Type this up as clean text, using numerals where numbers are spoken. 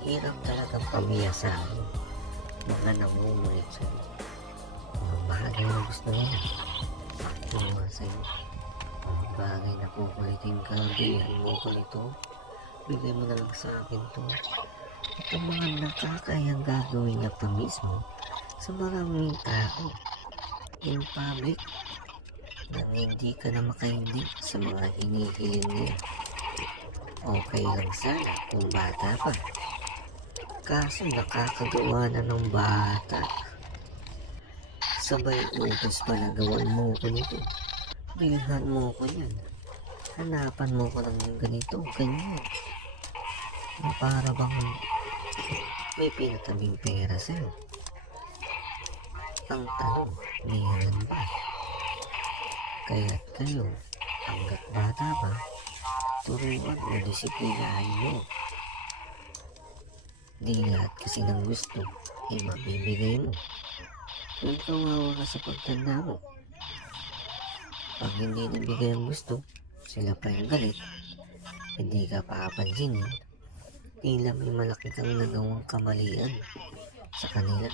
Hirap talagang pamiyasahin mga namumulit sa'yo. Mga bagay na gusto nila makuha sa'yo. Mga bagay na kukulitin ka, bihan mo ko nito, bigay mo na lang sa akin to. At ang mga nakakayang gagawin niya pa mismo sa maraming tao in public nang hindi ka na makahingi sa mga hinihiling niya. Okay lang sana kung bata pa, kaso nakakagawa na ng bata. Sabay utos pa na gawan mo ko nito, bilhan mo ko yan, hanapan mo ko ng ganito, ganyan, na para bang may pinatabing pera sa'yo. Ang tanong, meron ba? Kaya't kayo, hanggat bata pa, turuan o disiplinahin mo. Di lahat kasi ng gusto ay mabibigay mo. Kung kawawa ka sa pagtanda mo, pag hindi nabigay ang gusto, sila pa yung galit, hindi ka papansinin, tila may malaki kang nagawang kamalian sa kanila.